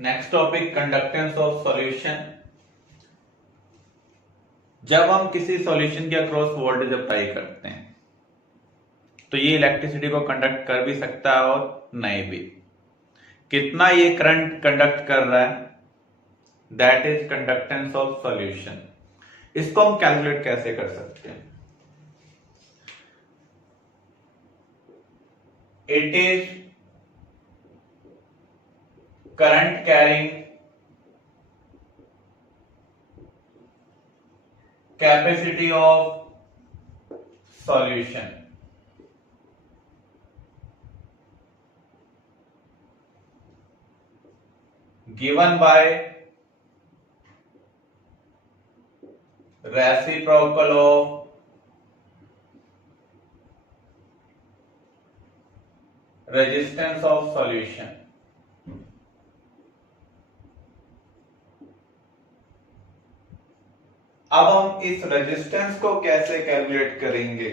Next topic conductance of solution. जब हम किसी सॉल्यूशन के अक्रॉस वोल्टेज अप्लाई करते हैं तो ये इलेक्ट्रिसिटी को कंडक्ट कर भी सकता है और नहीं भी। कितना ये करंट कंडक्ट कर रहा है, that is conductance of solution. इसको हम कैलकुलेट कैसे कर सकते हैं? It is current carrying capacity of solution given by reciprocal of resistance of solution। अब हम इस रेजिस्टेंस को कैसे कैलकुलेट करेंगे?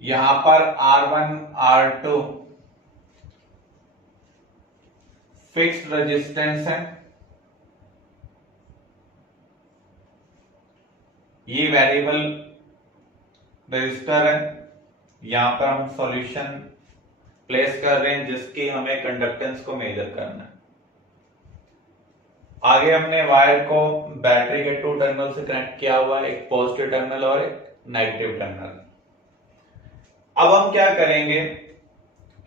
यहां पर R1 R2 फिक्स्ड रेजिस्टेंस है, ये वेरिएबल रजिस्टर है। यहां पर हम सॉल्यूशन प्लेस कर रहे हैं जिसकी हमें कंडक्टेंस को मेजर करना है। आगे हमने वायर को बैटरी के 2 टर्मिनल से कनेक्ट किया हुआ है, एक पॉजिटिव टर्मिनल और एक नेगेटिव टर्मिनल। अब हम क्या करेंगे,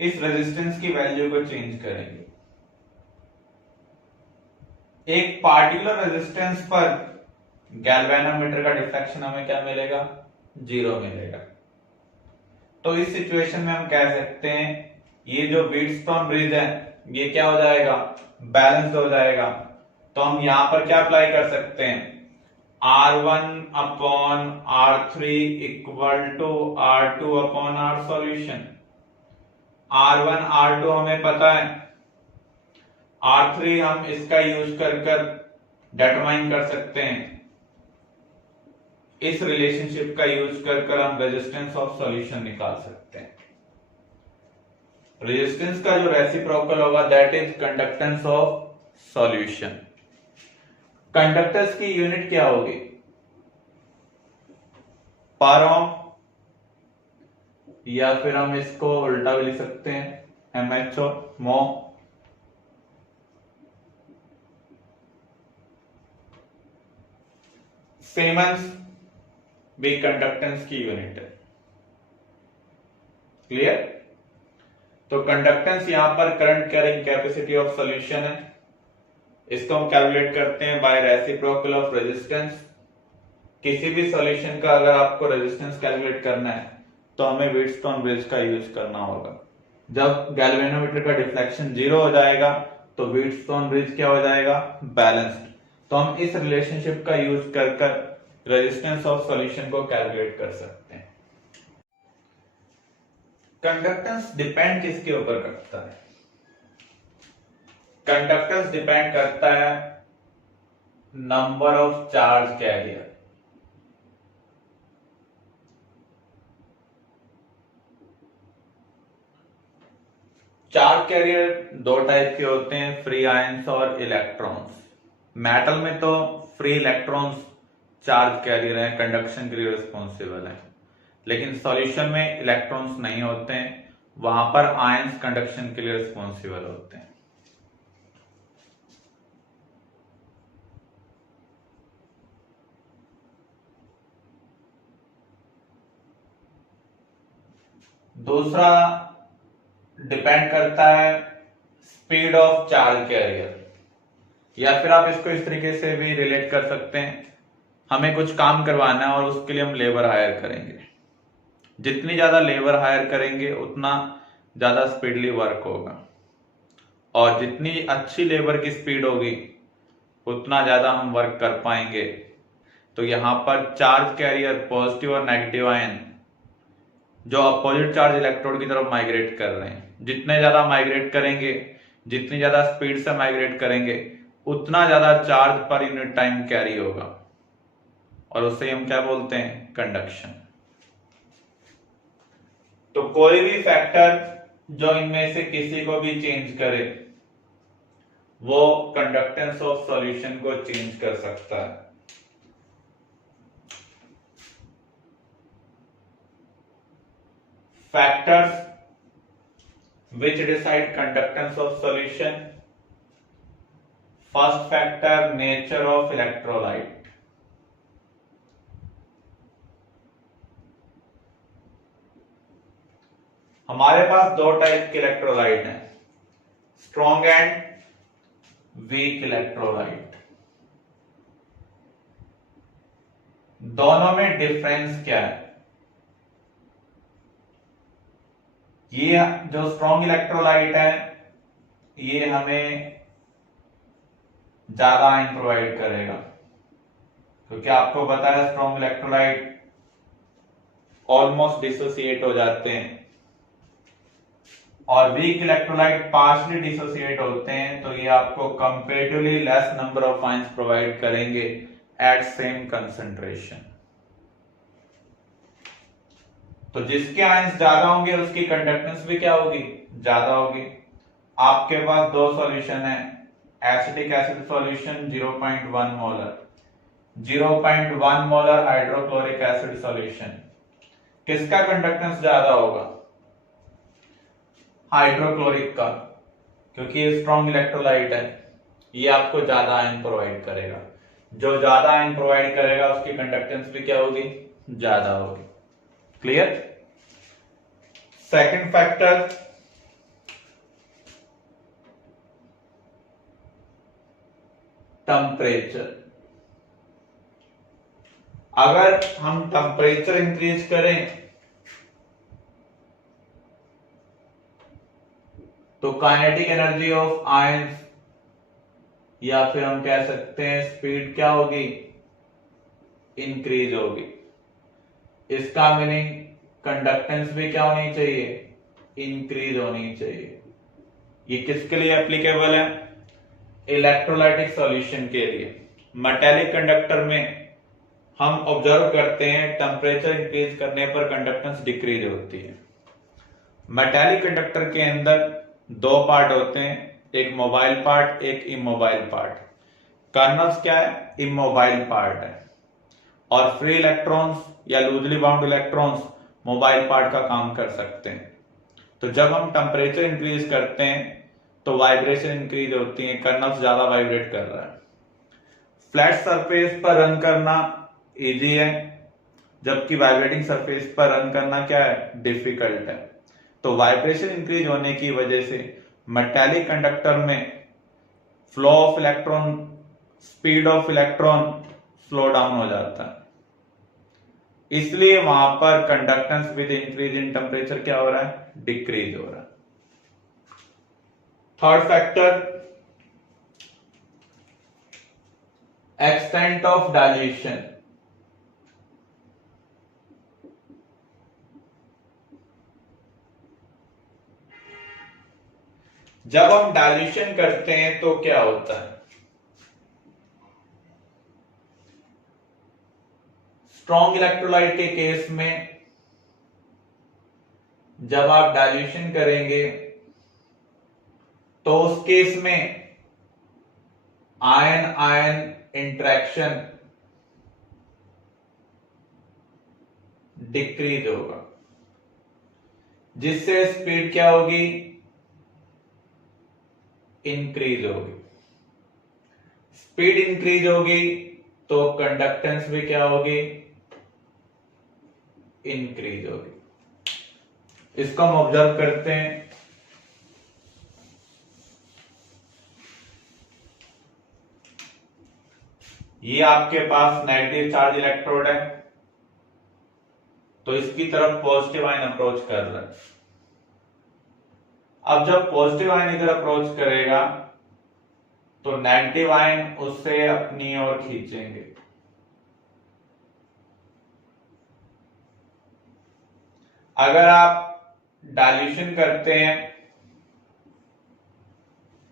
इस रेजिस्टेंस की वैल्यू को चेंज करेंगे। एक पार्टिकुलर रेजिस्टेंस पर गैल्वेनोमीटर का डिफ्लेक्शन हमें क्या मिलेगा? 0 मिलेगा। तो इस सिचुएशन में हम कह सकते हैं ये जो व्हीटस्टोन ब्रिज है ये क्या हो जाएगा? बैलेंस्ड हो जाएगा। तो हम यहां पर क्या अप्लाई कर सकते हैं? R1 upon R3 equal to R2 upon R solution. R1 R2 हमें पता है, R3 हम इसका यूज कर डिटरमाइन कर सकते हैं। इस रिलेशनशिप का यूज कर हम रेजिस्टेंस ऑफ सॉल्यूशन निकाल सकते हैं। रेजिस्टेंस का जो रेसिप्रोकल होगा that is conductance of solution. Conductance की यूनिट क्या होगी? पर ओम, या फिर हम इसको उल्टा भी लिख सकते हैं MHO मो। सीमेंस भी कंडक्टेंस की यूनिट है। क्लियर? तो कंडक्टेंस यहां पर current carrying capacity of solution है। इसको हम कैलकुलेट करते हैं बाय रेसिप्रोकल ऑफ रेजिस्टेंस। किसी भी सॉल्यूशन का अगर आपको रेजिस्टेंस कैलकुलेट करना है तो हमें व्हीटस्टोन ब्रिज का यूज करना होगा। जब गैल्वेनोमीटर का डिफ्लेक्शन 0 हो जाएगा तो व्हीटस्टोन ब्रिज क्या हो जाएगा? बैलेंस्ड। तो हम इस रिलेशनशिप का यूज कर रेजिस्टेंस ऑफ सॉल्यूशन को कैलकुलेट कर सकते हैं। कंडक्टेंस डिपेंड किसके ऊपर करता है? कंडक्टेंस डिपेंड करता है number of charge carrier. Charge carrier 2 type के होते हैं, फ्री आयंस और इलेक्ट्रॉन्स। मेटल में तो फ्री इलेक्ट्रॉन्स चार्ज कैरियर है, कंडक्शन के लिए रिस्पॉन्सिबल है। लेकिन सॉल्यूशन में इलेक्ट्रॉन्स नहीं होते हैं, वहां पर आयंस कंडक्शन के लिए रिस्पॉन्सिबल होते हैं। दूसरा डिपेंड करता है स्पीड ऑफ चार्ज कैरियर, या फिर आप इसको इस तरीके से भी रिलेट कर सकते हैं, हमें कुछ काम करवाना है और उसके लिए हम लेबर हायर करेंगे। जितनी ज्यादा लेबर हायर करेंगे उतना ज्यादा स्पीडली वर्क होगा, और जितनी अच्छी लेबर की स्पीड होगी उतना ज्यादा हम वर्क कर पाएंगे। तो यहां पर चार्ज कैरियर पॉजिटिव और नेगेटिव आयन जो अपोजिट चार्ज इलेक्ट्रोड की तरफ माइग्रेट कर रहे हैं, जितने ज्यादा माइग्रेट करेंगे, जितनी ज्यादा स्पीड से माइग्रेट करेंगे, उतना ज्यादा charge per unit time carry होगा, और उससे हम क्या बोलते हैं, कंडक्शन। तो कोई भी फैक्टर जो इनमें से किसी को भी चेंज करे वो कंडक्टेंस ऑफ सॉल्यूशन को चेंज कर सकता है। Factors which decide conductance of solution. First factor, nature of electrolyte. हमारे पास दो टाइप के इलेक्ट्रोलाइट हैं, स्ट्रॉन्ग एंड वीक इलेक्ट्रोलाइट। दोनों में डिफरेंस क्या है? ये जो स्ट्रॉन्ग इलेक्ट्रोलाइट है ये हमें ज्यादा आयन प्रोवाइड करेगा, क्योंकि आपको पता है स्ट्रॉन्ग इलेक्ट्रोलाइट ऑलमोस्ट डिसोसिएट हो जाते हैं, और वीक इलेक्ट्रोलाइट पार्शली डिसोसिएट होते हैं, तो ये आपको comparatively less number of ions provide करेंगे एट सेम कंसंट्रेशन। तो जिसके आयंस ज्यादा होंगे उसकी कंडक्टेंस भी क्या होगी, ज्यादा होगी। आपके पास दो सॉल्यूशन है, acetic acid solution 0.1 molar, 0.1 molar hydrochloric acid solution, किसका कंडक्टेंस ज्यादा होगा, हाइड्रोक्लोरिक का, क्योंकि ये स्ट्रॉन्ग इलेक्ट्रोलाइट है, ये आपको ज्यादा आयन प्रोवाइड करेगा। जो ज्यादा आयन प्रोवाइड करेगा उसकी कंडक्टेंस भी क्या होगी, ज्यादा होगी। क्लियर? Second factor, temperature. अगर हम टेम्परेचर इंक्रीज करें तो काइनेटिक एनर्जी ऑफ आयंस, या फिर हम कह सकते हैं स्पीड क्या होगी, इंक्रीज होगी। इसका मीनिंग कंडक्टेंस भी क्या होनी चाहिए, इंक्रीज होनी चाहिए। ये किसके लिए एप्लीकेबल है, इलेक्ट्रोलाइटिक सॉल्यूशन के लिए। मेटेलिक कंडक्टर में हम ऑब्जर्व करते हैं टेम्परेचर इंक्रीज करने पर कंडक्टेंस डिक्रीज होती है। मेटेलिक कंडक्टर के अंदर दो पार्ट होते हैं, एक मोबाइल पार्ट, एक इमोबाइल पार्ट। कर्नल्स क्या है, इमोबाइल पार्ट है, और फ्री इलेक्ट्रॉन्स या loosely bound electrons mobile part का काम कर सकते हैं। तो जब हम टेम्परेचर इंक्रीज करते हैं तो वाइब्रेशन इंक्रीज होती है, कर्नल्स ज्यादा वाइब्रेट कर रहा है। फ्लैट सरफेस पर रन करना इजी है, जबकि वाइब्रेटिंग सरफेस पर रन करना क्या है, डिफिकल्ट है। तो वाइब्रेशन इंक्रीज होने की वजह से मेटेलिक कंडक्टर में flow of electron, speed of electron slow down हो जाता है, इसलिए वहां पर conductance with increase in temperature क्या हो रहा है, डिक्रीज हो रहा है। Third factor, extent of dilution. जब हम डाइल्यूशन करते हैं तो क्या होता है, स्ट्रॉन्ग इलेक्ट्रोलाइट के केस में जब आप डाइल्यूशन करेंगे तो उस केस में आयन आयन इंटरेक्शन डिक्रीज होगा, जिससे स्पीड क्या होगी, इंक्रीज होगी। स्पीड इंक्रीज होगी तो कंडक्टेंस भी क्या होगी, इंक्रीज होगी। इसको हम ऑब्जर्व करते हैं। ये आपके पास नेगेटिव चार्ज इलेक्ट्रोड है, तो इसकी तरफ पॉजिटिव आयन अप्रोच कर रहा है। अब जब पॉजिटिव आयन इधर अप्रोच करेगा तो नेगेटिव आयन उससे अपनी ओर खींचेंगे। अगर आप डाइल्यूशन करते हैं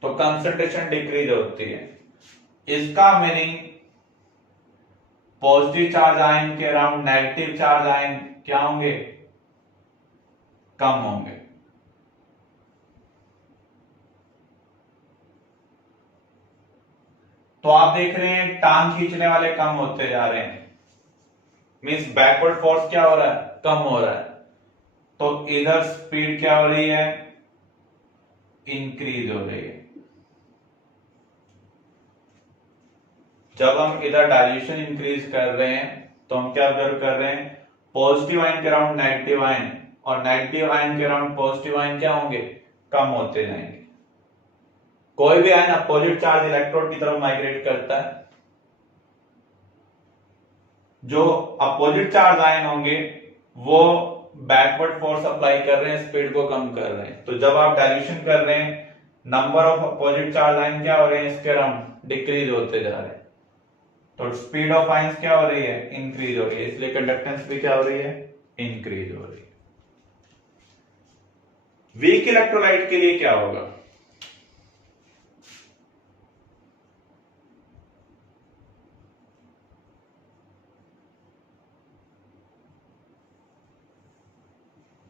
तो कंसंट्रेशन डिक्रीज होती है। इसका मीनिंग पॉजिटिव चार्ज आयन के अराउंड नेगेटिव चार्ज आयन क्या होंगे, कम होंगे। तो आप देख रहे हैं टांग खींचने वाले कम होते जा रहे हैं, मींस बैकवर्ड फोर्स क्या हो रहा है, कम हो रहा है। तो इधर स्पीड क्या हो रही है, इंक्रीज हो रही है। जब हम इधर डाइल्यूशन इंक्रीज कर रहे हैं तो हम क्या ऑब्जर्व कर रहे हैं, पॉजिटिव आयन के अराउंड नेगेटिव आयन और नेगेटिव आयन के अराउंड पॉजिटिव आयन क्या होंगे, कम होते जाएंगे। कोई भी आयन अपोजिट चार्ज इलेक्ट्रोड की तरफ माइग्रेट करता है, जो अपोजिट चार्ज आयन होंगे वो बैकवर्ड फोर्स अप्लाई कर रहे हैं, स्पीड को कम कर रहे हैं। तो जब आप डाइल्यूशन कर रहे हैं number of opposite charge ion क्या हो रहे हैं, इसके अराउंड डिक्रीज होते जा रहे हैं। तो स्पीड ऑफ आयंस क्या हो रही है, इंक्रीज हो रही है, इसलिए कंडक्टेंस भी क्या हो रही है, इंक्रीज हो रही है। वीक इलेक्ट्रोलाइट के लिए क्या होगा,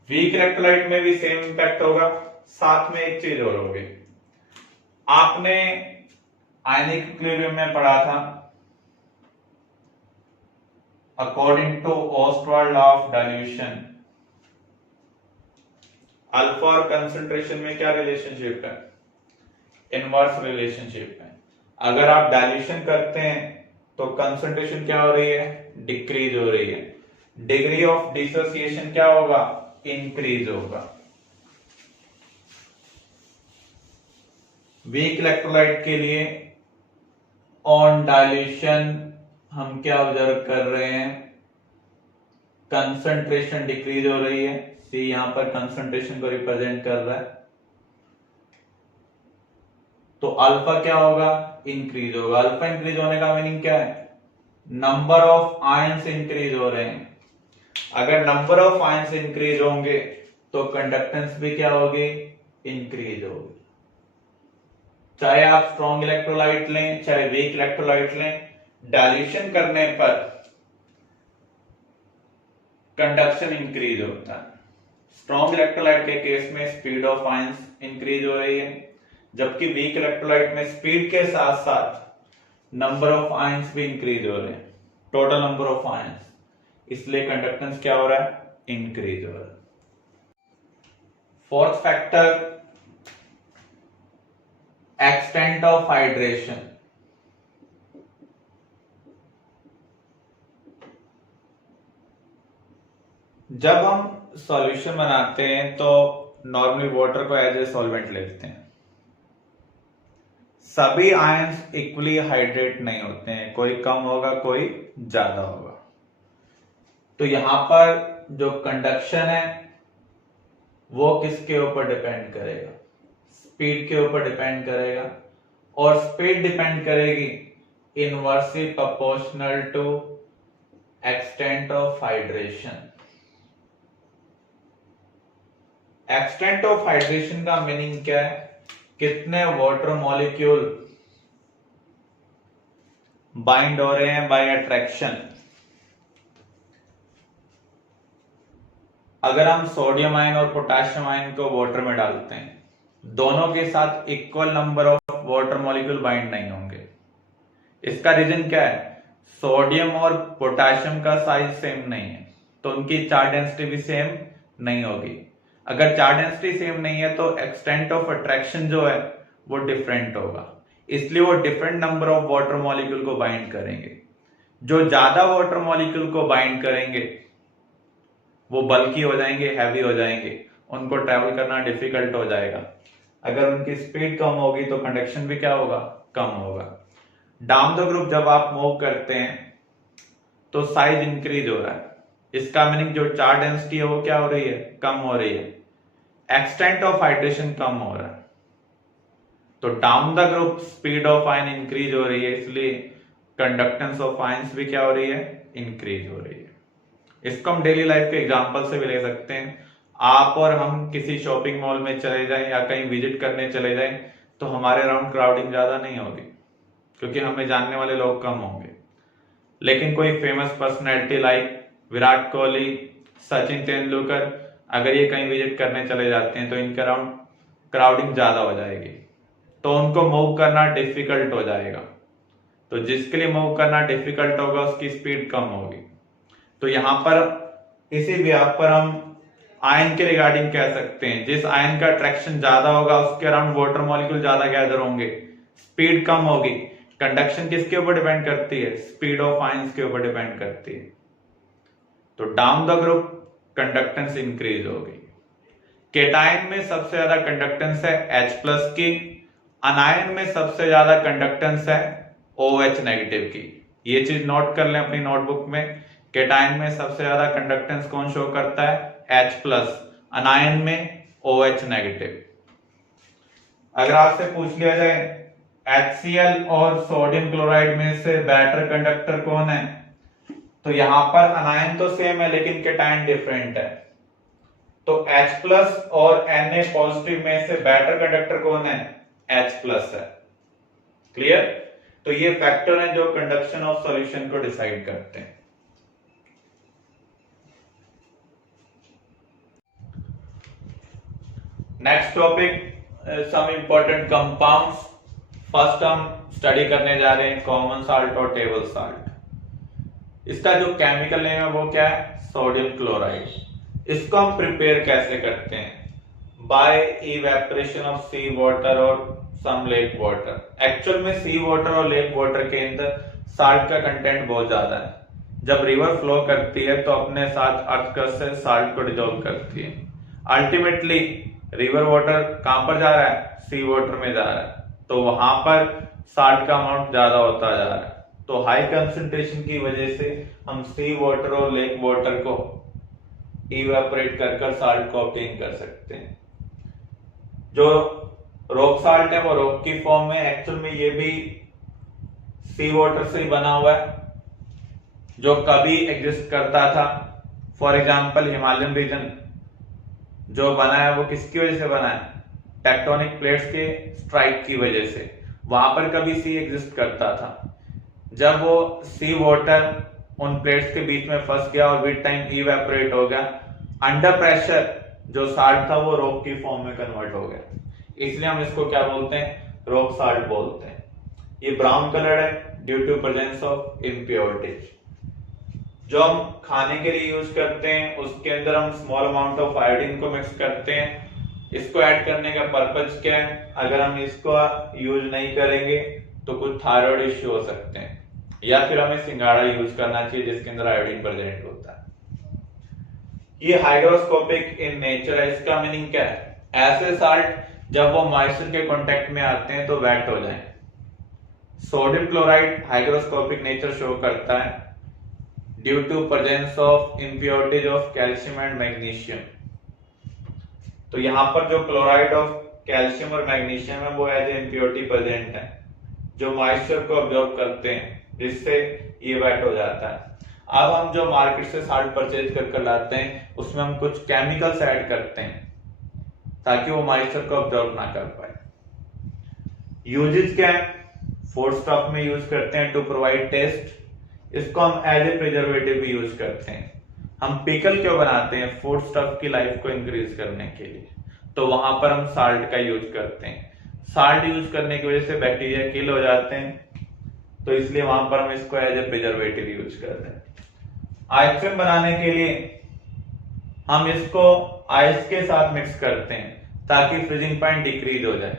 वीक इलेक्ट्रोलाइट में भी सेम इंपैक्ट होगा। साथ में एक चीज और होगी, आपने आयनिक इक्विलिब्रियम में पढ़ा था, according to Ostwald law of dilution, alpha और कंसंट्रेशन में क्या रिलेशनशिप है, इनवर्स रिलेशनशिप है। अगर आप डाइल्यूशन करते हैं तो कंसंट्रेशन क्या हो रही है, डिक्रीज हो रही है। डिग्री ऑफ डिसोसिएशन क्या होगा, इंक्रीज होगा। वीक इलेक्ट्रोलाइट के लिए ऑन डाइल्यूशन हम क्या ऑब्जर्व कर रहे हैं, कंसंट्रेशन डिक्रीज हो रही है। सी यहां पर कंसंट्रेशन को रिप्रेजेंट कर रहा है, तो अल्फा क्या होगा, इंक्रीज होगा। अल्फा इंक्रीज होने का मीनिंग क्या है, नंबर ऑफ आयंस इंक्रीज हो रहे हैं। अगर नंबर ऑफ आयंस इंक्रीज होंगे तो कंडक्टेंस भी क्या होगी, इंक्रीज होगी। चाहे आप स्ट्रॉन्ग इलेक्ट्रोलाइट लें चाहे वीक इलेक्ट्रोलाइट लें, डाइल्यूशन करने पर कंडक्शन इंक्रीज होता है। स्ट्रॉन्ग इलेक्ट्रोलाइट के केस में स्पीड ऑफ आयंस इंक्रीज हो रही है, जबकि वीक इलेक्ट्रोलाइट में स्पीड के साथ साथ नंबर ऑफ आयंस भी इंक्रीज हो रहे हैं, टोटल नंबर ऑफ आयंस, इसलिए कंडक्टेंस क्या हो रहा है, इंक्रीज हो रहा है। Fourth factor, extent of hydration. जब हम सॉल्यूशन बनाते हैं तो नॉर्मली वाटर को एज ए सॉल्वेंट लेते हैं। सभी आयंस इक्वली हाइड्रेट नहीं होते हैं, कोई कम होगा कोई ज्यादा होगा। तो यहां पर जो कंडक्शन है वो किसके ऊपर डिपेंड करेगा, स्पीड के ऊपर डिपेंड करेगा, और स्पीड डिपेंड करेगी inversely proportional to extent of hydration. Extent of hydration का मीनिंग क्या है, कितने वाटर मॉलिक्यूल बाइंड हो रहे हैं बाय अट्रैक्शन। अगर हम सोडियम आयन और पोटेशियम आयन को वाटर में डालते हैं, दोनों के साथ equal number of water molecule bind नहीं होंगे। इसका रीजन क्या है, सोडियम और पोटेशियम का साइज सेम नहीं है, तो उनकी चार्ज डेंसिटी भी सेम नहीं होगी। अगर चार्ज डेंसिटी सेम नहीं है तो एक्सटेंट ऑफ अट्रैक्शन जो है वो डिफरेंट होगा, इसलिए वो different number of water molecule को बाइंड करेंगे। जो ज्यादा वाटर मॉलिक्यूल को बाइंड करेंगे वो बल्की हो जाएंगे, हैवी हो जाएंगे, उनको ट्रैवल करना डिफिकल्ट हो जाएगा। अगर उनकी स्पीड कम होगी तो कंडक्शन भी क्या होगा, कम होगा। डाउन द ग्रुप जब आप मूव करते हैं तो साइज इंक्रीज हो रहा है, इसका मीनिंग जो चार्ज डेंसिटी है वो क्या हो रही है, कम हो रही है। एक्सटेंट ऑफ हाइड्रेशन कम हो रहा है। तो down the group speed of ion increase हो रही है, इसलिए कंडक्टेंस ऑफ आयंस भी क्या हो रही है, इंक्रीज हो रही है। इसको हम डेली लाइफ के एग्जांपल से भी ले सकते हैं। आप और हम किसी शॉपिंग मॉल में चले जाएं या कहीं विजिट करने चले जाएं तो हमारे अराउंड क्राउडिंग ज्यादा नहीं होगी, क्योंकि हमें जानने वाले लोग कम होंगे। लेकिन कोई famous personality like Virat Kohli, Sachin Tendulkar, अगर ये कहीं विजिट करने चले जाते हैं तो इनके अराउंड क्राउडिंग ज्यादा हो जाएगी, तो उनको मूव करना डिफिकल्ट हो जाएगा। तो जिसके लिए मूव करना डिफिकल्ट होगा उसकी स्पीड कम होगी। तो यहां पर इसी व्याप पर हम आयन के रिगार्डिंग कह सकते हैं, जिस आयन का अट्रैक्शन ज्यादा होगा उसके अराउंड वाटर मॉलिक्यूल ज्यादा गैदर होंगे, स्पीड कम होगी। कंडक्शन किसके ऊपर डिपेंड करती है, स्पीड ऑफ आयंस के ऊपर डिपेंड करती है। तो down the group conductance increase होगी। केटायन में सबसे ज्यादा कंडक्टेंस है H+ की, अनायन में सबसे ज्यादा कंडक्टेंस है OH नेगेटिव की। ये चीज नोट कर लें अपनी नोटबुक में। केटायन में सबसे ज्यादा कंडक्टेंस कौन शो करता है, H+, अनायन में OH नेगेटिव। अगर आपसे पूछ लिया जाए HCl और सोडियम क्लोराइड में से बेटर कंडक्टर कौन है, तो यहां पर अनायन तो सेम है लेकिन केटायन डिफरेंट है। तो H+ और Na पॉजिटिव में से बेटर कंडक्टर कौन है, H+ है। क्लियर? तो ये फैक्टर हैं जो कंडक्शन ऑफ सॉल्यूशन को डिसाइड करते हैं। Next topic, some important compounds. First हम स्टडी करने जा रहे हैं कॉमन साल्ट और टेबल साल्ट। इसका जो केमिकल नेम है वो क्या है, सोडियम क्लोराइड। इसको हम प्रिपेयर कैसे करते हैं, by evaporation of sea water और सम लेक वाटर। एक्चुअल में सी वाटर और लेक वाटर के अंदर साल्ट का कंटेंट बहुत ज्यादा है। जब रिवर फ्लो करती है तो अपने साथ अर्थ क्रस्ट से साल्ट को डिसॉल्व करती है। अल्टीमेटली रिवर वाटर कहां पर जा रहा है, सी वाटर में जा रहा है, तो वहां पर साल्ट का अमाउंट ज्यादा होता जा रहा है। तो हाई कंसंट्रेशन की वजह से हम सी वाटर और लेक वाटर को इवेपोरेट कर साल्ट को ऑब्टेन कर सकते हैं। जो रॉक साल्ट है वो रॉक की फॉर्म में, एक्चुअल में ये भी सी वाटर से ही बना हुआ है जो कभी एग्जिस्ट करता था। फॉर एग्जांपल हिमालयन रीजन जो बना है वो किसकी वजह से बना है, टेक्टोनिक प्लेट्स के स्ट्राइक की वजह से। वहां पर कभी सी एग्जिस्ट करता था। जब वो सी वाटर उन प्लेट्स के बीच में फंस गया और विद टाइम इवेपोरेट हो गया, अंडर प्रेशर जो साल्ट था वो रॉक की फॉर्म में कन्वर्ट हो गया। इसलिए हम इसको क्या बोलते हैं, रॉक साल्ट बोलते हैं। ये ब्राउन कलर है due to presence of impurities. जो हम खाने के लिए यूज करते हैं उसके अंदर हम स्मॉल अमाउंट ऑफ आयोडीन को मिक्स करते हैं। इसको ऐड करने का पर्पज क्या है, अगर हम इसको यूज नहीं करेंगे तो कुछ थायराइड इश्यू हो सकते हैं, या फिर हमें सिंगाड़ा यूज करना चाहिए जिसके अंदर आयोडीन प्रेजेंट होता है। ये हाइग्रोस्कोपिक इन नेचर है। इसका मीनिंग क्या है, ऐसे साल्ट जब वो मॉइस्चर के कांटेक्ट में आते हैं तो वेट हो जाएं। Sodium chloride hygroscopic nature show करता है due to presence of impurities of calcium and magnesium. तो यहां पर जो क्लोराइड ऑफ कैल्शियम और मैग्नीशियम है वो एज ए इम्प्योरिटी प्रेजेंट है जो मॉइस्चर को अब्जॉर्ब करते हैं, जिससे ये वेट हो जाता है। अब हम जो मार्केट से साल्ट परचेज कर लाते हैं उसमें हम कुछ केमिकल्स ऐड करते हैं ताकि वो मॉइस्चर को अब्जॉर्ब ना कर पाए। यूजेस क्या है, फूड स्टफ में यूज करते हैं टू प्रोवाइड टेस्ट। इसको हम एज ए प्रिजर्वेटिव भी यूज करते हैं। हम पिकल क्यों बनाते हैं, फूड स्टफ की लाइफ को इंक्रीज करने के लिए, तो वहां पर हम साल्ट का यूज करते हैं। साल्ट यूज करने की वजह से बैक्टीरिया किल हो जाते हैं, तो इसलिए वहां पर हम इसको एज ए प्रिजर्वेटिव यूज करते हैं। आइसक्रीम बनाने के लिए हम इसको आइस के साथ मिक्स करते हैं ताकि फ्रीजिंग पॉइंट डिक्रीज हो जाए।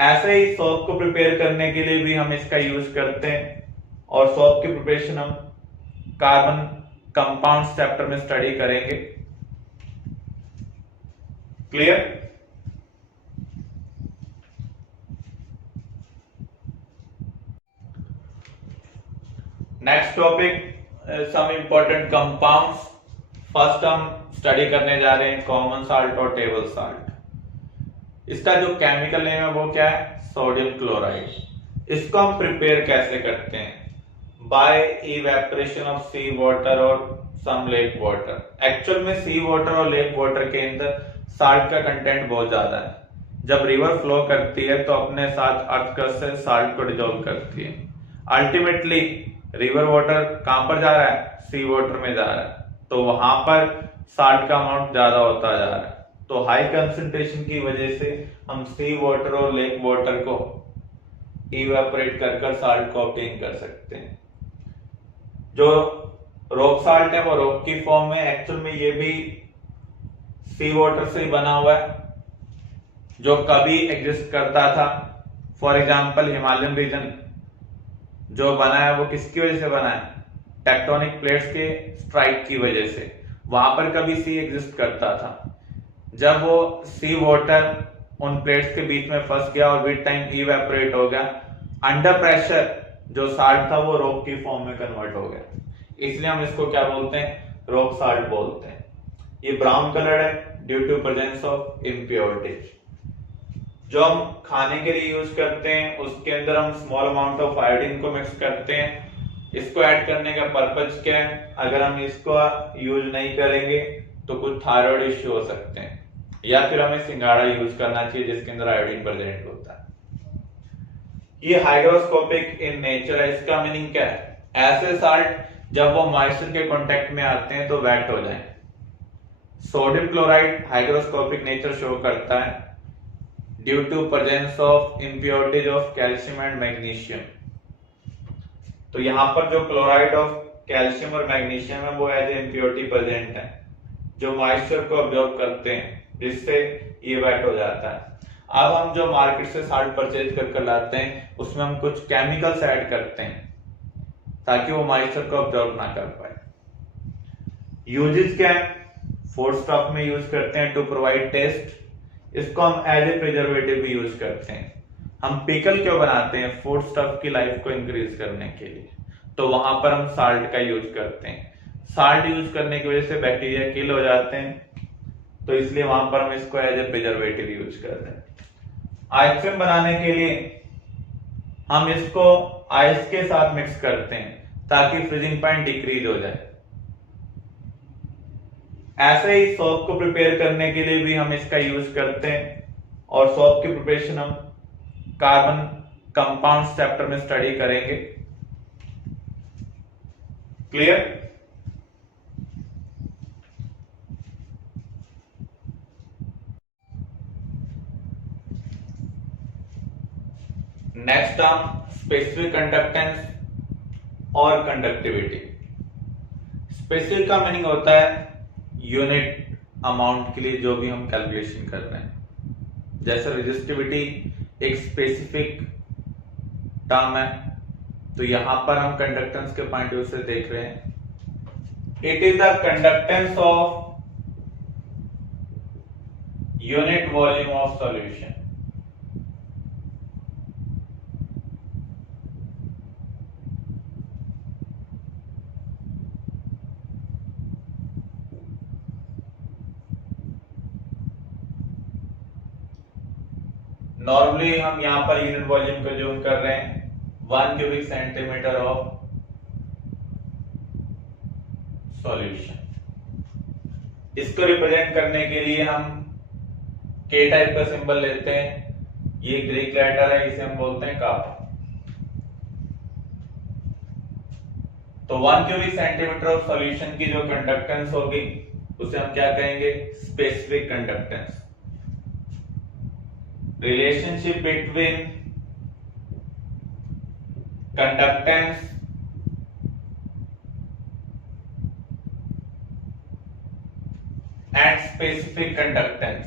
ऐसे ही सोप को प्रिपेयर करने के लिए भी हम इसका यूज करते हैं, और सोप की प्रिपरेशन हम कार्बन कंपाउंड चैप्टर में स्टडी करेंगे। Clear? Next topic, some important compounds. First हम स्टडी करने जा रहे हैं कॉमन साल्ट और टेबल साल्ट। इसका जो केमिकल नेम है वो क्या है, सोडियम क्लोराइड। इसको हम प्रिपेयर कैसे करते हैं, by evaporation of sea water और सम लेक वाटर। एक्चुअल में सी वाटर और लेक वाटर के अंदर साल्ट का कंटेंट बहुत ज्यादा है। जब रिवर फ्लो करती है तो अपने साथ अर्थ क्रस्ट से साल्ट को डिजोल्व करती है। अल्टीमेटली रिवर वाटर कहां पर जा रहा है, सी वाटर में जा रहा है, तो वहां पर साल्ट का अमाउंट ज्यादा होता जा रहा है। तो हाई कंसंट्रेशन की वजह से हम सी वाटर और लेक वाटर को इवेपोरेट कर कर साल्ट को ऑब्टेन कर सकते हैं। जो रॉक साल्ट है वो रॉक की फॉर्म में, एक्चुअल में ये भी सी वाटर से ही बना हुआ है जो कभी एग्जिस्ट करता था। फॉर एग्जांपल हिमालयन रीजन जो बना है वो किसकी वजह से बना है, टेक्टोनिक प्लेट्स के स्ट्राइक की वजह से। वहां पर कभी सी एग्जिस्ट करता था। जब वो सी वाटर उन प्लेट्स के बीच में फंस गया और विद टाइम इवेपोरेट हो गया, अंडर प्रेशर जो साल्ट था वो रॉक की फॉर्म में कन्वर्ट हो गया। इसलिए हम इसको क्या बोलते हैं, रॉक साल्ट बोलते हैं। ये ब्राउन कलर है due to presence of impurities. जो हम खाने के लिए यूज करते हैं उसके अंदर हम स्मॉल अमाउंट ऑफ आयोडीन को मिक्स करते हैं। इसको ऐड करने का पर्पज क्या है, अगर हम इसको यूज नहीं करेंगे तो कुछ थायराइड इश्यू हो सकते हैं, या फिर हमें सिंगाड़ा यूज करना चाहिए जिसके अंदर आयोडीन प्रेजेंट होता है। ये हाइग्रोस्कोपिक इन नेचर है। इसका मीनिंग क्या है, ऐसे साल्ट जब वो मॉइस्चर के कांटेक्ट में आते हैं तो वेट हो जाएं। Sodium chloride hygroscopic nature show करता है due to presence of impurities of calcium and magnesium. तो यहां पर जो क्लोराइड ऑफ कैल्शियम और मैग्नीशियम है वो एज ए इम्प्योरिटी प्रेजेंट है जो मॉइस्चर को ऑब्जॉर्व करते हैं, जिससे ये वेट हो जाता है। अब हम जो मार्केट से साल्ट परचेज कर लाते हैं उसमें हम कुछ केमिकल्स ऐड करते हैं ताकि वो मॉइस्चर को ऑब्जॉर्व ना कर पाए। यूजेस क्या है, फूड स्टफ में यूज करते हैं टू प्रोवाइड टेस्ट। इसको हम एज ए प्रिजर्वेटिव भी यूज करते हैं। हम पिकल क्यों बनाते हैं, फूड स्टफ की लाइफ को इंक्रीज करने के लिए, तो वहां पर हम साल्ट का यूज करते हैं। साल्ट यूज करने की वजह से बैक्टीरिया किल हो जाते हैं, तो इसलिए वहां पर हम इसको एज ए प्रिजर्वेटिव यूज कर रहे हैं। आइसक्रीम बनाने के लिए हम इसको आइस के साथ मिक्स करते हैं ताकि फ्रीजिंग पॉइंट डिक्रीज हो जाए। ऐसे ही सोप को प्रिपेयर करने के लिए भी हम इसका यूज करते हैं, और सोप की प्रिपरेशन हम कार्बन कंपाउंड्स चैप्टर में स्टडी करेंगे। क्लियर? नेक्स्ट हम स्पेसिफिक कंडक्टेंस और कंडक्टिविटी। स्पेसिफिक का मीनिंग होता है यूनिट अमाउंट के लिए जो भी हम कैलकुलेशन कर रहे हैं। जैसे रेजिस्टिविटी एक स्पेसिफिक टर्म है, तो यहां पर हम कंडक्टेंस के पॉइंट व्यू से देख रहे हैं। It is the conductance of unit volume of solution. Normally हम यहां पर यूनिट वॉल्यूम को ज्यूम कर रहे हैं 1 क्यूबिक सेंटीमीटर ऑफ सॉल्यूशन। इसको रिप्रेजेंट करने के लिए हम के टाइप का सिंबल लेते हैं। ये ग्रीक लेटर है, इसे हम बोलते हैं कापा। तो 1 क्यूबिक सेंटीमीटर ऑफ सॉल्यूशन की जो कंडक्टेंस होगी उसे हम क्या कहेंगे, specific conductance. Relationship between conductance and specific conductance.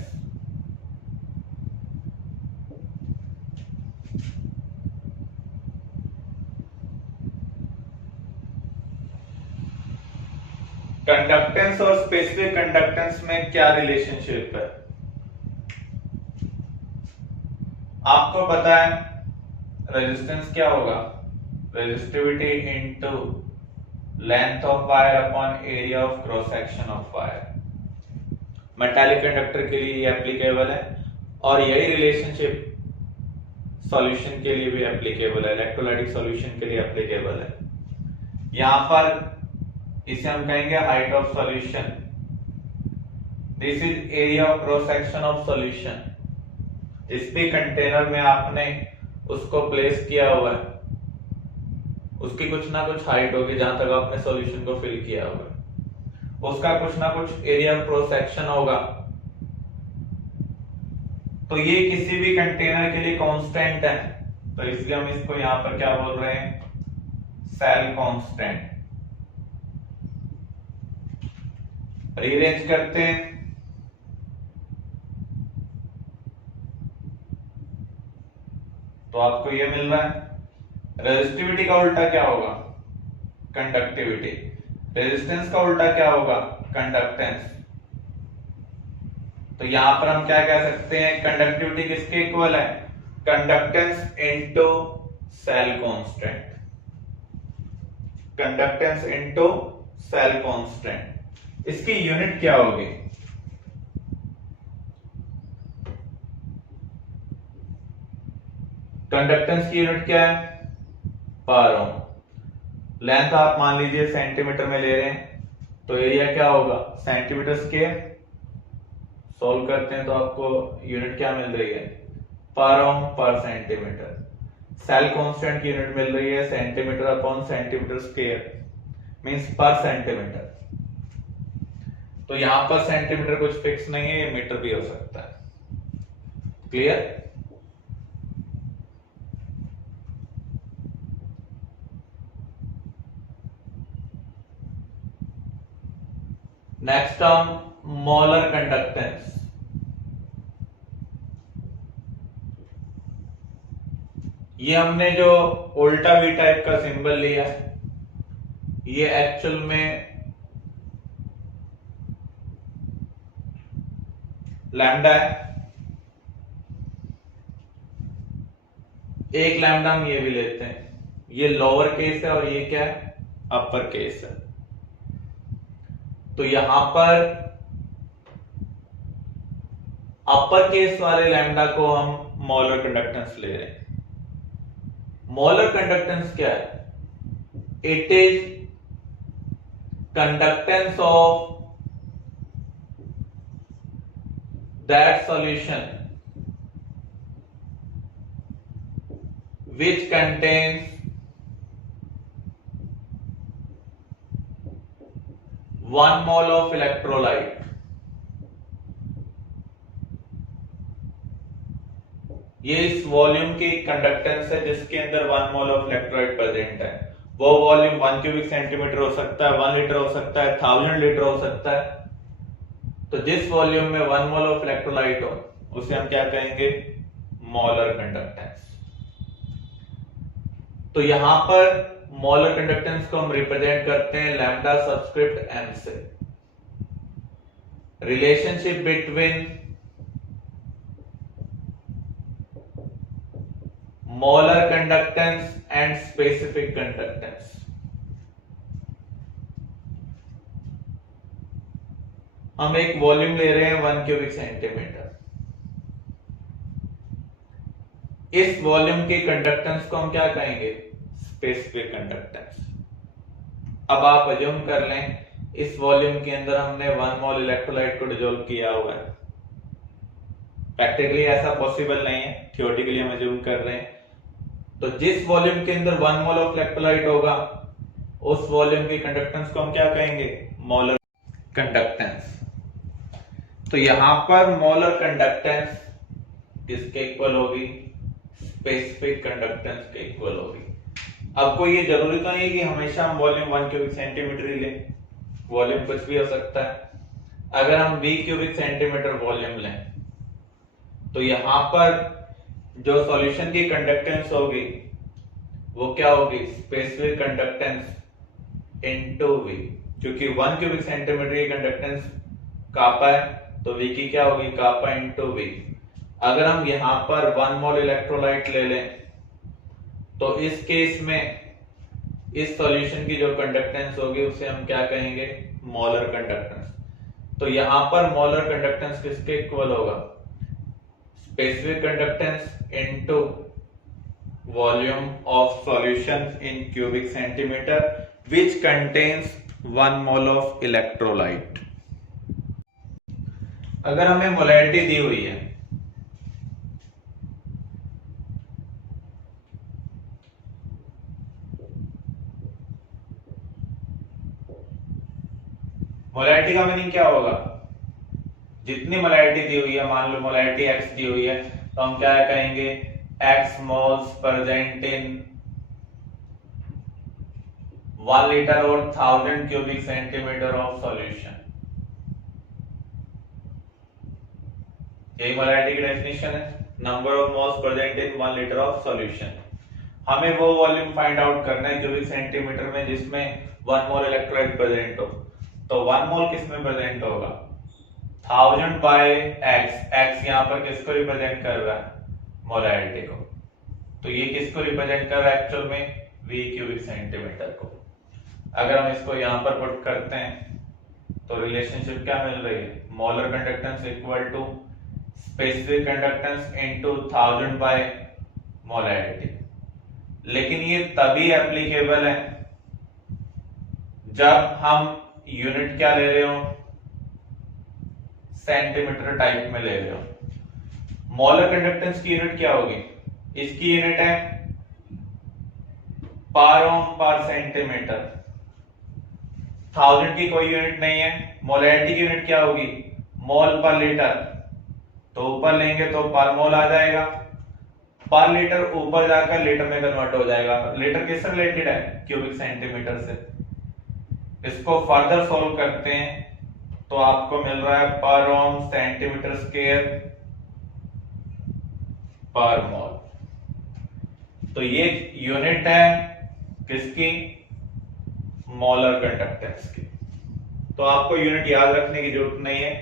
Conductance और स्पेसिफिक कंडक्टेंस में क्या रिलेशनशिप है आपको पता है। रेजिस्टेंस क्या होगा, resistivity into length of wire upon area of cross section of wire. Metallic conductor के लिए ये एप्लीकेबल है, और यही रिलेशनशिप सॉल्यूशन के लिए भी एप्लीकेबल है, इलेक्ट्रोलाइटिक सॉल्यूशन के लिए एप्लीकेबल है। यहां पर इसे हम कहेंगे height of solution. This is area of cross section of solution. जिस भी कंटेनर में आपने उसको प्लेस किया हुआ है उसकी कुछ ना कुछ हाइट होगी, जहां तक आपने सॉल्यूशन को फिल किया होगा उसका कुछ ना कुछ एरिया ऑफ क्रॉस सेक्शन होगा। तो ये किसी भी कंटेनर के लिए कांस्टेंट है, तो इसलिए हम इसको यहां पर क्या बोल रहे हैं, सेल कांस्टेंट। रीअरेंज करते हैं तो आपको ये मिल रहा है। रेजिस्टिविटी का उल्टा क्या होगा, कंडक्टिविटी। रेजिस्टेंस का उल्टा क्या होगा, कंडक्टेंस। तो यहां पर हम क्या कह सकते हैं, कंडक्टिविटी किसके इक्वल है, conductance into cell constant. Conductance into cell constant. इसकी यूनिट क्या होगी, कंडक्टेंस की यूनिट क्या है, पर ओम। लेंथ आप मान लीजिए सेंटीमीटर में ले रहे हैं तो एरिया क्या होगा, सेंटीमीटर स्क्वायर। सॉल्व करते हैं तो आपको यूनिट क्या मिल रही है, पर ओम पर सेंटीमीटर। सेल कांस्टेंट की यूनिट मिल रही है centimetre upon centimetre square, means पर सेंटीमीटर। तो यहां पर सेंटीमीटर कुछ फिक्स नहीं है, ये मीटर भी हो सकता है। Clear. Next term molar conductance. ये हमने जो उल्टा वी टाइप का सिंबल लिया है ये एक्चुअल में लैम्डा है। एक लैम्डा हम ये भी लेते हैं, ये लोअर केस है और ये क्या है, अपर केस है। तो यहां पर अपर केस वाले लैम्डा को हम मोलर कंडक्टेंस ले रहे हैं। मोलर कंडक्टेंस क्या है, it is conductance of that solution which contains 1 mole of electrolyte। ये इस वॉल्यूम की कंडक्टेंस है जिसके अंदर 1 मोल ऑफ इलेक्ट्रोलाइट प्रेजेंट है। वो वॉल्यूम 1 क्यूबिक सेंटीमीटर हो सकता है, 1 लीटर हो सकता है, 1000 लीटर हो सकता है। तो जिस वॉल्यूम में 1 मोल ऑफ इलेक्ट्रोलाइट हो उसे हम क्या कहेंगे, मोलर कंडक्टेंस। तो यहां पर मोलर कंडक्टेंस को हम रिप्रेजेंट करते हैं लैम्डा सबस्क्रिप्ट m से। Relationship between molar conductance and specific conductance. हम एक वॉल्यूम ले रहे हैं 1 क्यूबिक सेंटीमीटर। इस वॉल्यूम की कंडक्टेंस को हम क्या कहेंगे, स्पेसिफिक कंडक्टेंस। अब आप अज्यूम कर लें इस वॉल्यूम के अंदर हमने 1 मोल इलेक्ट्रोलाइट को डिसॉल्व किया हुआ है। प्रैक्टिकली ऐसा पॉसिबल नहीं है, थियोरेटिकली हम अज्यूम कर रहे हैं। तो जिस वॉल्यूम के अंदर 1 मोल ऑफ इलेक्ट्रोलाइट होगा उस वॉल्यूम की कंडक्टेंस को हम क्या कहेंगे, मोलर कंडक्टेंस। तो यहां पर मोलर कंडक्टेंस किसके इक्वल होगी, स्पेसिफिक कंडक्टेंस के इक्वल होगी। अब कोई ये जरूरी तो नहीं है कि हमेशा हम वॉल्यूम 1 क्यूबिक सेंटीमीटर ही लें, वॉल्यूम कुछ भी हो सकता है। अगर हम 20 क्यूबिक सेंटीमीटर वॉल्यूम लें तो यहां पर जो सॉल्यूशन की कंडक्टेंस होगी वो क्या होगी, स्पेसिफिक कंडक्टेंस इनटू वी। क्योंकि 1 क्यूबिक सेंटीमीटर की कंडक्टेंस कापा है तो वी की क्या होगी, कापा इनटू वी। अगर हम यहां पर 1 मोल इलेक्ट्रोलाइट ले लें तो इस केस में इस सॉल्यूशन की जो कंडक्टेंस होगी उसे हम क्या कहेंगे, मोलर कंडक्टेंस। तो यहां पर मोलर कंडक्टेंस किसके इक्वल होगा, specific conductance into volume of solution in cubic centimeter which contains 1 mole of electrolyte। अगर हमें मोलैरिटी दी हुई है मोलैरिटी का मीनिंग क्या होगा, जितनी मोलैरिटी दी हुई है, मान लो मोलैरिटी x दी हुई है तो हम क्या कहेंगे x moles present in 1 litre और 1000 क्यूबिक सेंटीमीटर ऑफ सॉल्यूशन। यही मोलैरिटी की डेफिनेशन है, number of moles present in 1 litre of solution. हमें वो वॉल्यूम फाइंड आउट करना है क्यूबिक सेंटीमीटर में जिसमें 1 मोल इलेक्ट्रोलाइट प्रेजेंट हो। तो 1 मोल किस में प्रेजेंट होगा, 1000 बाय x यहां पर किसको रिप्रेजेंट कर रहा है, मोलैरिटी को। तो ये किसको रिप्रेजेंट कर रहा है एक्चुअल में, v क्यूबिक सेंटीमीटर को। अगर हम इसको यहां पर पुट करते हैं तो रिलेशनशिप क्या मिल रही है, molar conductance equal to specific conductance into 1000 by molarity. लेकिन ये तभी एप्लीकेबल है जब हम यूनिट क्या ले रहे हो, सेंटीमीटर टाइप में ले रहे हो। मोलर कंडक्टेंस की यूनिट क्या होगी, इसकी यूनिट है पर ओम पर सेंटीमीटर। 1000 की कोई यूनिट नहीं है। मोलैरिटी की यूनिट क्या होगी, मोल पर लीटर। तो ऊपर लेंगे तो पर मोल आ जाएगा, पर लीटर ऊपर जाकर लीटर में कन्वर्ट हो जाएगा। लीटर किससे रिलेटेड है, क्यूबिक सेंटीमीटर से। इसको फर्दर सोल्व करते हैं तो आपको मिल रहा है पर ओम सेंटीमीटर स्क्वायर पर मोल। तो ये यूनिट है किसकी, मोलर कंडक्टेंस की। तो आपको यूनिट याद रखने की जरूरत नहीं है,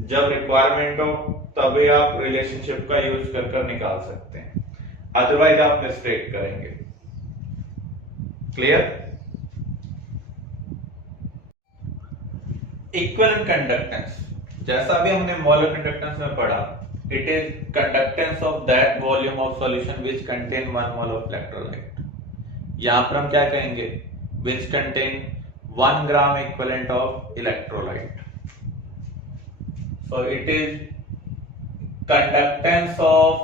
जब रिक्वायरमेंट हो तभी आप रिलेशनशिप का यूज कर निकाल सकते हैं, अदरवाइज आप मिस्टेक करेंगे। क्लियर। इक्विवेलेंट कंडक्टेंस, जैसा भी हमने मोलर कंडक्टेंस में पढ़ा, it is conductance of that volume of solution which contain 1 mole of electrolyte. यहां पर हम क्या कहेंगे, which contain 1 gram equivalent of electrolyte. So it is conductance of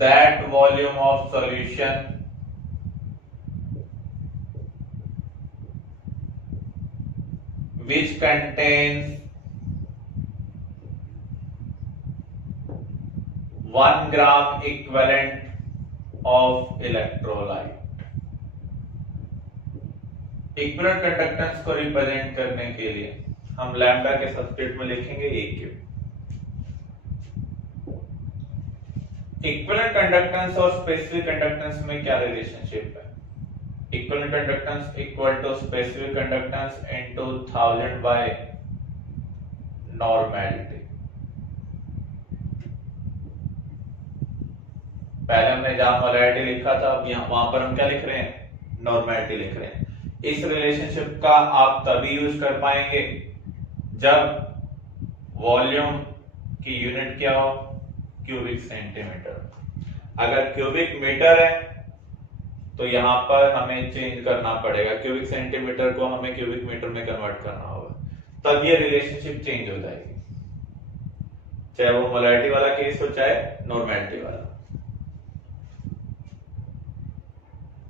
that volume of solution which contains 1 gram equivalent of electrolyte। Equivalent conductance को represent करने के लिए हम लैम्डा के सब्स्टिट्यूट में लिखेंगे AQ। इक्विवेलेंट कंडक्टेंस और स्पेसिफिक कंडक्टेंस में क्या रिलेशनशिप है, equivalent conductance equal to specific conductance into 1000 by normality. पहले हमने जहां मोलैरिटी लिखा था, अब यहां वहां पर हम क्या लिख रहे हैं, नॉर्मेलिटी लिख रहे हैं। इस रिलेशनशिप का आप तभी यूज कर पाएंगे जब वॉल्यूम की यूनिट क्या हो, क्यूबिक सेंटीमीटर। अगर क्यूबिक मीटर है तो यहां पर हमें चेंज करना पड़ेगा, क्यूबिक सेंटीमीटर को हमें क्यूबिक मीटर में कन्वर्ट करना होगा, तब ये रिलेशनशिप चेंज हो जाएगी, चाहे वो मोलैरिटी वाला केस हो चाहे नॉर्मेलिटी वाला।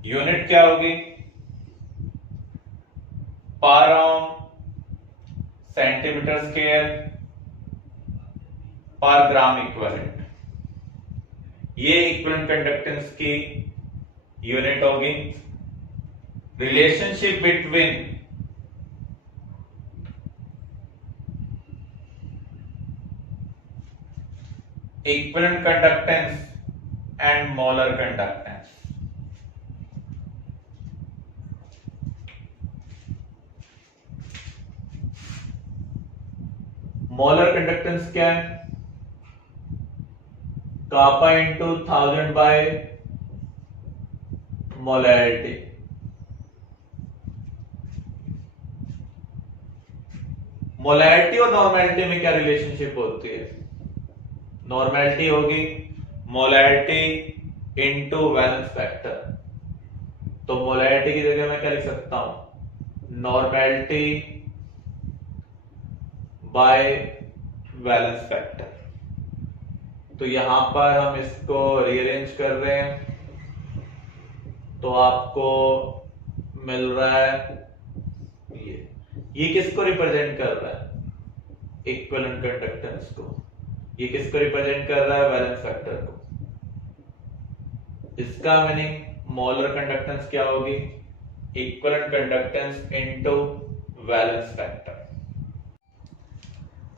यूनिट क्या होगी, पर ओम सेंटीमीटर स्क्वायर पर ग्राम इक्विवेलेंट। ये इक्विवेलेंट कंडक्टेंस की यूनिट होगी। Relationship between equivalent conductance and molar conductance. Molar conductance क्या है, kappa into 1000 by molarity. Molarity और नॉर्मेलिटी में क्या रिलेशनशिप होती है, नॉर्मेलिटी होगी मोलैरिटी इनटू वैलेंस फैक्टर। तो मोलैरिटी की जगह मैं क्या लिख सकता हूं, नॉर्मेलिटी बाय वैलेंस फैक्टर। तो यहां पर हम इसको रीअरेंज कर रहे हैं तो आपको मिल रहा है ये किसको रिप्रेजेंट कर रहा है, इक्विवेलेंट कंडक्टेंस को। ये किसको रिप्रेजेंट कर रहा है, वैलेंस फैक्टर को। इसका मीनिंग मोलर कंडक्टेंस क्या होगी, equivalent conductance into valence factor.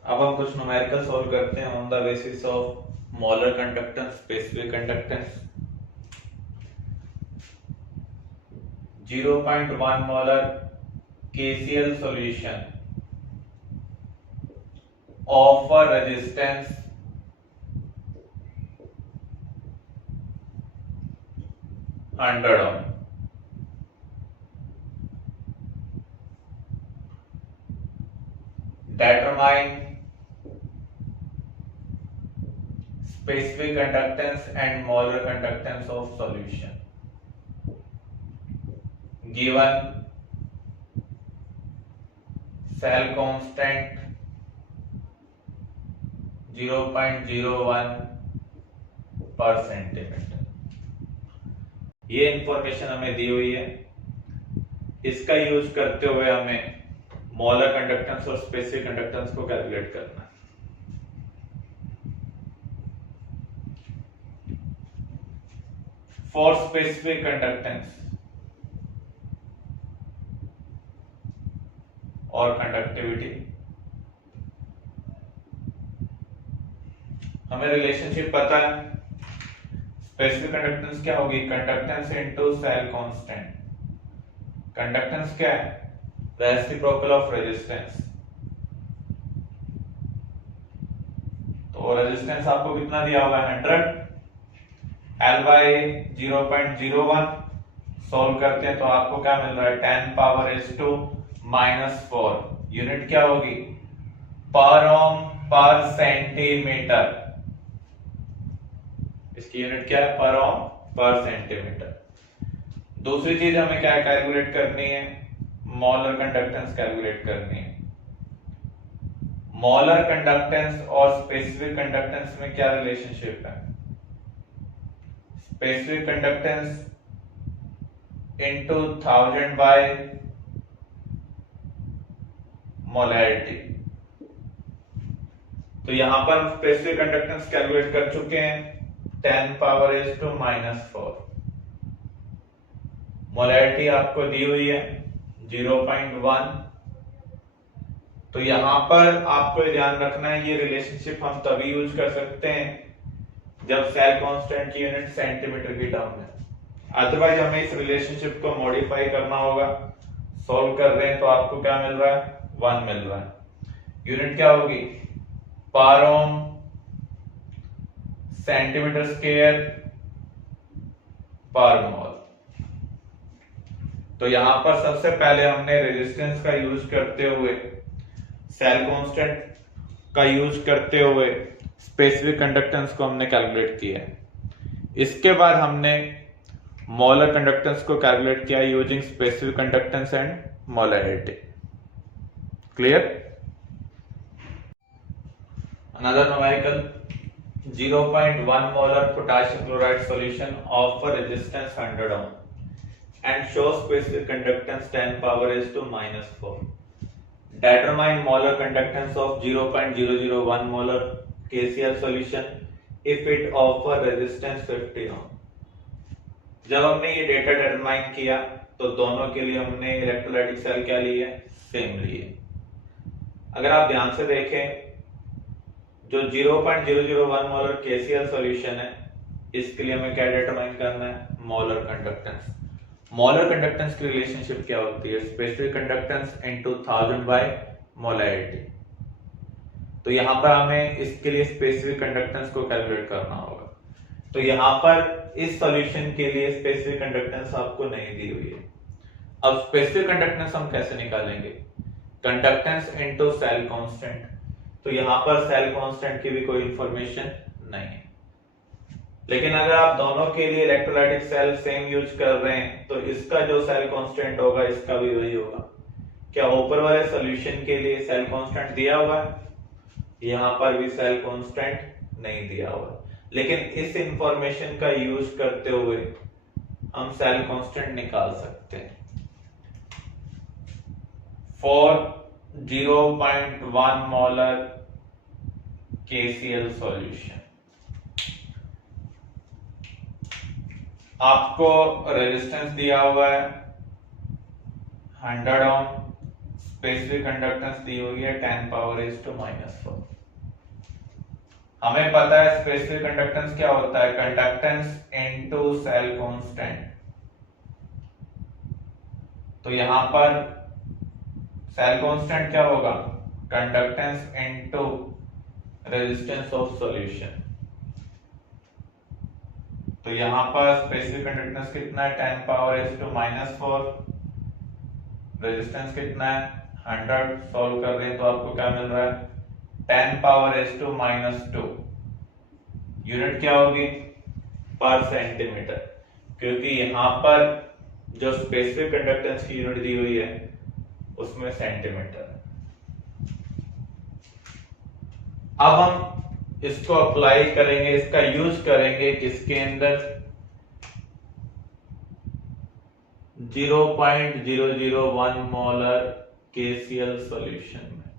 अब हम कुछ न्यूमेरिकल सॉल्व करते हैं on the basis of molar conductance, specific conductance. 0.1 molar KCl solution of a resistance 100 ohm determine specific conductance and molar conductance of solution given cell constant 0.01 पर centimetre. ये information हमें दी हुई है, इसका यूज करते हुए हमें मोलर कंडक्टेंस और स्पेसिफिक कंडक्टेंस को कैलकुलेट करना है। फॉर स्पेसिफिक कंडक्टेंस और कंडक्टिविटी हमें रिलेशनशिप पता है। स्पेसिफिक कंडक्टेंस क्या होगी, conductance into cell constant. Conductance क्या है, रेसिप्रोकल ऑफ रेजिस्टेंस। तो रेजिस्टेंस आपको कितना दिया हुआ है, 100, L बाय 0.01 सोल्व करते हैं तो आपको क्या मिल रहा है, 10⁻⁻⁴। यूनिट क्या होगी, पर ओम पर सेंटीमीटर। इसकी यूनिट क्या है, पर ओम पर सेंटीमीटर। दूसरी चीज हमें क्या कैलकुलेट करनी है, मोलर कंडक्टेंस कैलकुलेट करनी है। मोलर कंडक्टेंस और स्पेसिफिक कंडक्टेंस में क्या रिलेशनशिप है, specific conductance into 1000 by molarity. तो यहां पर स्पेसिफिक कंडक्टेंस कैलकुलेट कर चुके हैं, 10⁻⁻⁴। मोलैरिटी आपको दी हुई है 0.1। तो यहां पर आपको ध्यान रखना है, ये रिलेशनशिप हम तभी यूज कर सकते हैं जब सेल कांस्टेंट की यूनिट सेंटीमीटर की टर्म में, अदरवाइज हमें इस रिलेशनशिप को मॉडिफाई करना होगा। सॉल्व कर रहे हैं तो आपको क्या मिल रहा है, 1 मिल रहा है। यूनिट क्या होगी, पर ओम सेंटीमीटर स्क्वायर पर मोल। तो यहां पर सबसे पहले हमने रेजिस्टेंस का यूज करते हुए, सेल कांस्टेंट का यूज करते हुए स्पेसिफिक कंडक्टेंस को हमने कैलकुलेट किया है। इसके बाद हमने मोलर कंडक्टेंस को कैलकुलेट किया using specific conductance and molarity. Clear. Another numerical, 0.1 molar potassium chloride solution of a resistance 100 ohm and shows specific conductance 10⁻⁻⁴. Determine molar conductance of 0.001 molar KCl solution if it offer resistance 50 ohm. जब हमने ये data determine किया तो दोनों के लिए हमने electrolytic cell क्या लिए, सेम लिए। अगर आप ध्यान से देखें, जो 0.001 मोलर KCl सॉल्यूशन है, इसके लिए हमें क्या डिटरमाइन करना है, मोलर कंडक्टेंस। मोलर कंडक्टेंस की रिलेशनशिप क्या होती है, specific conductance into 1000 by molarity. तो यहां पर हमें इसके लिए स्पेसिफिक कंडक्टेंस को कैलकुलेट करना होगा। तो यहां पर इस सॉल्यूशन के लिए स्पेसिफिक कंडक्टेंस आपको नहीं दी हुई है। अब स्पेसिफिक कंडक्टेंस हम कैसे निकालेंगे, कंडक्टेंस इनटू सेल कांस्टेंट। तो यहां पर सेल कांस्टेंट की भी कोई इंफॉर्मेशन नहीं है। लेकिन अगर आप दोनों के लिए इलेक्ट्रोलाइटिक सेल सेम यूज कर रहे हैं तो इसका जो सेल कांस्टेंट होगा इसका भी वही होगा। क्या ऊपर वाले सॉल्यूशन के लिए सेल कांस्टेंट दिया हुआ है? यहां पर भी सेल कांस्टेंट नहीं दिया हुआ, लेकिन इस इंफॉर्मेशन का यूज करते हुए हम सेल कांस्टेंट निकाल सकते हैं। फॉर 0.1 मोलर KCl सॉल्यूशन आपको रेजिस्टेंस दिया हुआ है 100 ओम, स्पेसिफिक कंडक्टेंस दी हुई है 10⁻⁻⁴। हमें पता है स्पेसिफिक कंडक्टेंस क्या होता है, कंडक्टेंस इनटू सेल कांस्टेंट। तो यहां पर सेल कांस्टेंट क्या होगा, conductance into resistance of solution. तो यहां पर स्पेसिफिक कंडक्टेंस कितना है 10⁻⁻⁴, रेजिस्टेंस कितना है 100। सॉल्व कर रहे हैं तो आपको क्या मिल रहा है 10⁻⁻²। यूनिट क्या होगी, पर सेंटीमीटर, क्योंकि यहां पर जो स्पेसिफिक कंडक्टेंस की यूनिट दी हुई है उसमें सेंटीमीटर। अब हम इसको अप्लाई करेंगे, इसका यूज करेंगे किसके अंदर, 0.001 मोलर KCl सॉल्यूशन में।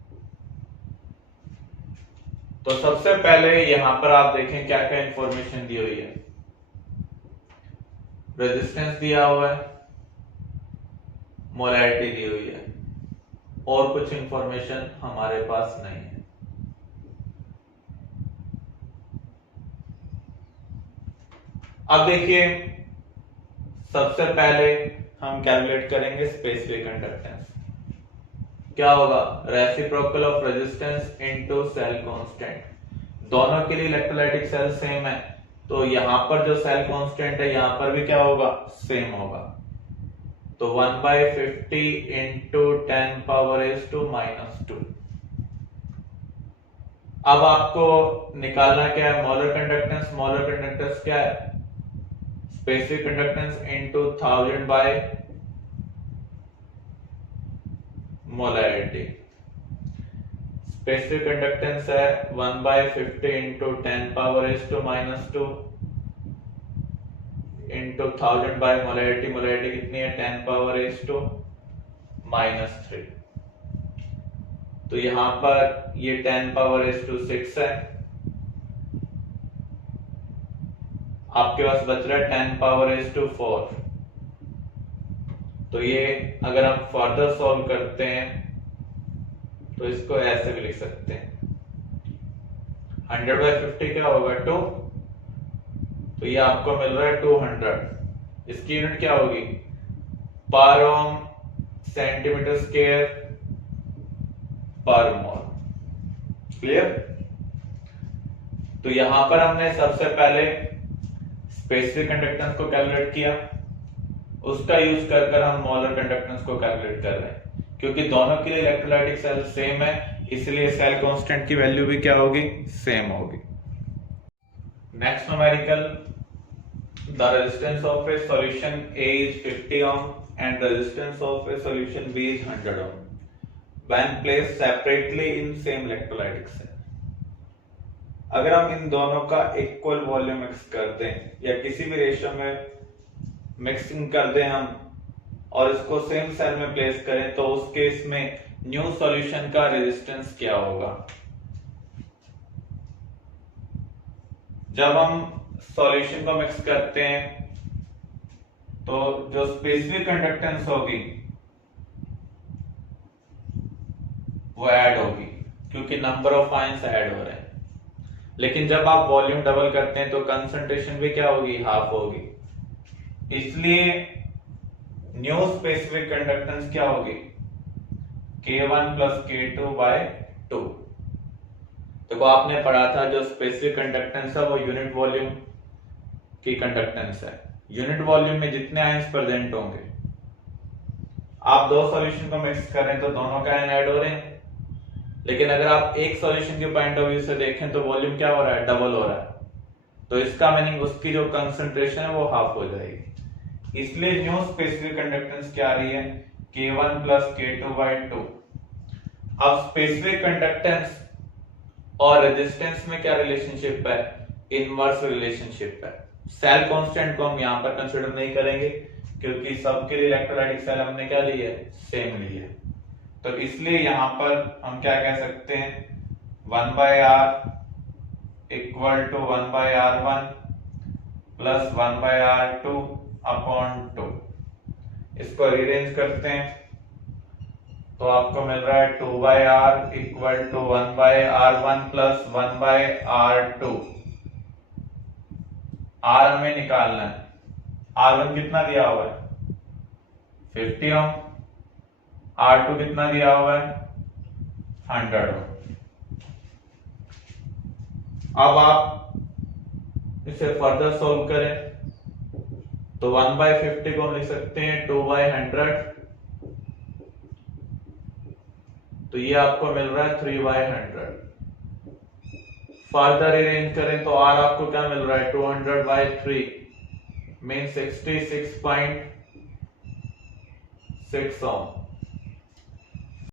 तो सबसे पहले यहां पर आप देखें क्या क्या इंफॉर्मेशन दी हुई है। रेजिस्टेंस दिया हुआ है, मोलैरिटी दी हुई है, और कुछ इंफॉर्मेशन हमारे पास नहीं है। अब देखिए सबसे पहले हम कैलकुलेट करेंगे स्पेसिफिक कंडक्टेंस। क्या होगा, reciprocal of resistance into cell constant. दोनों के लिए इलेक्ट्रोलाइटिक सेल सेम है, तो यहां पर जो सेल कांस्टेंट है यहां पर भी क्या होगा, सेम होगा। तो 1/50 इंटू 10⁻⁻²। अब आपको निकालना क्या है, मोलर कंडक्टेंस। मोलर कंडक्टेंस क्या है, specific conductance into 1000 by molarity. Specific conductance है 1/50 into 10⁻⁻² into 1000 by molarity. Molarity कितनी है 10⁻⁻3। तो यहां पर ये 10⁻⁶ है, आपके पास बच रहा है 10⁻⁴। तो ये अगर हम फर्दर सॉल्व करते हैं तो इसको ऐसे भी लिख सकते हैं, 100/50 क्या होगा 2, तो ये आपको मिल रहा है 200। इसकी यूनिट क्या होगी, पर ओम सेंटीमीटर स्क्वायर पर मोल। क्लियर। तो यहां पर हमने सबसे पहले स्पेसिफिक कंडक्टेंस को कैलकुलेट किया, उसका यूज कर हम मोलर कंडक्टेंस को कैलकुलेट कर रहे हैं। क्योंकि दोनों के लिए इलेक्ट्रोलाइटिक सेल सेम है, इसलिए सेल कांस्टेंट की वैल्यू भी क्या होगी, सेम होगी। Next numerical, the resistance of A solution A is 50 ohm and resistance of a solution B is 100 ohm when placed separately in same electrolytic cell। अगर हम इन दोनों का इक्वल वॉल्यूम मिक्स कर दें या किसी भी रेशियो में मिक्सिंग कर दें हम और इसको सेम सेल में प्लेस करें, तो उस केस में न्यू सॉल्यूशन का रेजिस्टेंस क्या होगा। जब हम सॉल्यूशन को मिक्स करते हैं तो जो स्पेसिफिक कंडक्टेंस होगी वो ऐड होगी, क्योंकि नंबर ऑफ आयंस ऐड हो रहे हैं। लेकिन जब आप वॉल्यूम डबल करते हैं तो कंसंट्रेशन भी क्या होगी, हाफ होगी। इसलिए न्यू स्पेसिफिक कंडक्टेंस क्या होगी, K1 + K2/2। देखो आपने पढ़ा था जो स्पेसिफिक कंडक्टेंस है वो यूनिट वॉल्यूम की कंडक्टेंस है। यूनिट वॉल्यूम में जितने आयंस प्रेजेंट होंगे, आप दो सॉल्यूशन को मिक्स करें तो दोनों का आयन ऐड हो रहे हैं। लेकिन अगर आप एक सॉल्यूशन के पॉइंट ऑफ व्यू से देखें तो वॉल्यूम क्या हो रहा है, डबल हो रहा है। तो इसका मीनिंग उसकी जो कंसंट्रेशन है वो हाफ हो जाएगी। इसलिए न्यू स्पेसिफिक कंडक्टेंस क्या आ रही है, K1 प्लस K2/2। अब स्पेसिफिक कंडक्टेंस और रेजिस्टेंस में क्या रिलेशनशिप है, इनवर्स रिलेशनशिप है। सेल कांस्टेंट को हम यहाँ पर कंसिडर नहीं करेंगे क्योंकि सबके लिए इलेक्ट्रोलाइटिक सेल हमने क्या ली है, सेम ली है। तो इसलिए यहां पर हम क्या कह सकते हैं, 1/r equal to 1/r1 plus 1/r2 upon 2। इसको रीअरेंज करते हैं तो आपको मिल रहा है 2/r equal to 1/r1 plus 1/r2। r हमें निकालना है, R1 कितना दिया हुआ है 50 ओम, R2 कितना दिया हुआ है 100 ओम। अब आप इसे फर्दर सोल्व करें तो 1/50 को हम लिख सकते हैं 2/100, तो ये आपको मिल रहा है 3/100। फर्दर अरेंज करें तो R आपको क्या मिल रहा है 200/3 मीन 66.6 ओम।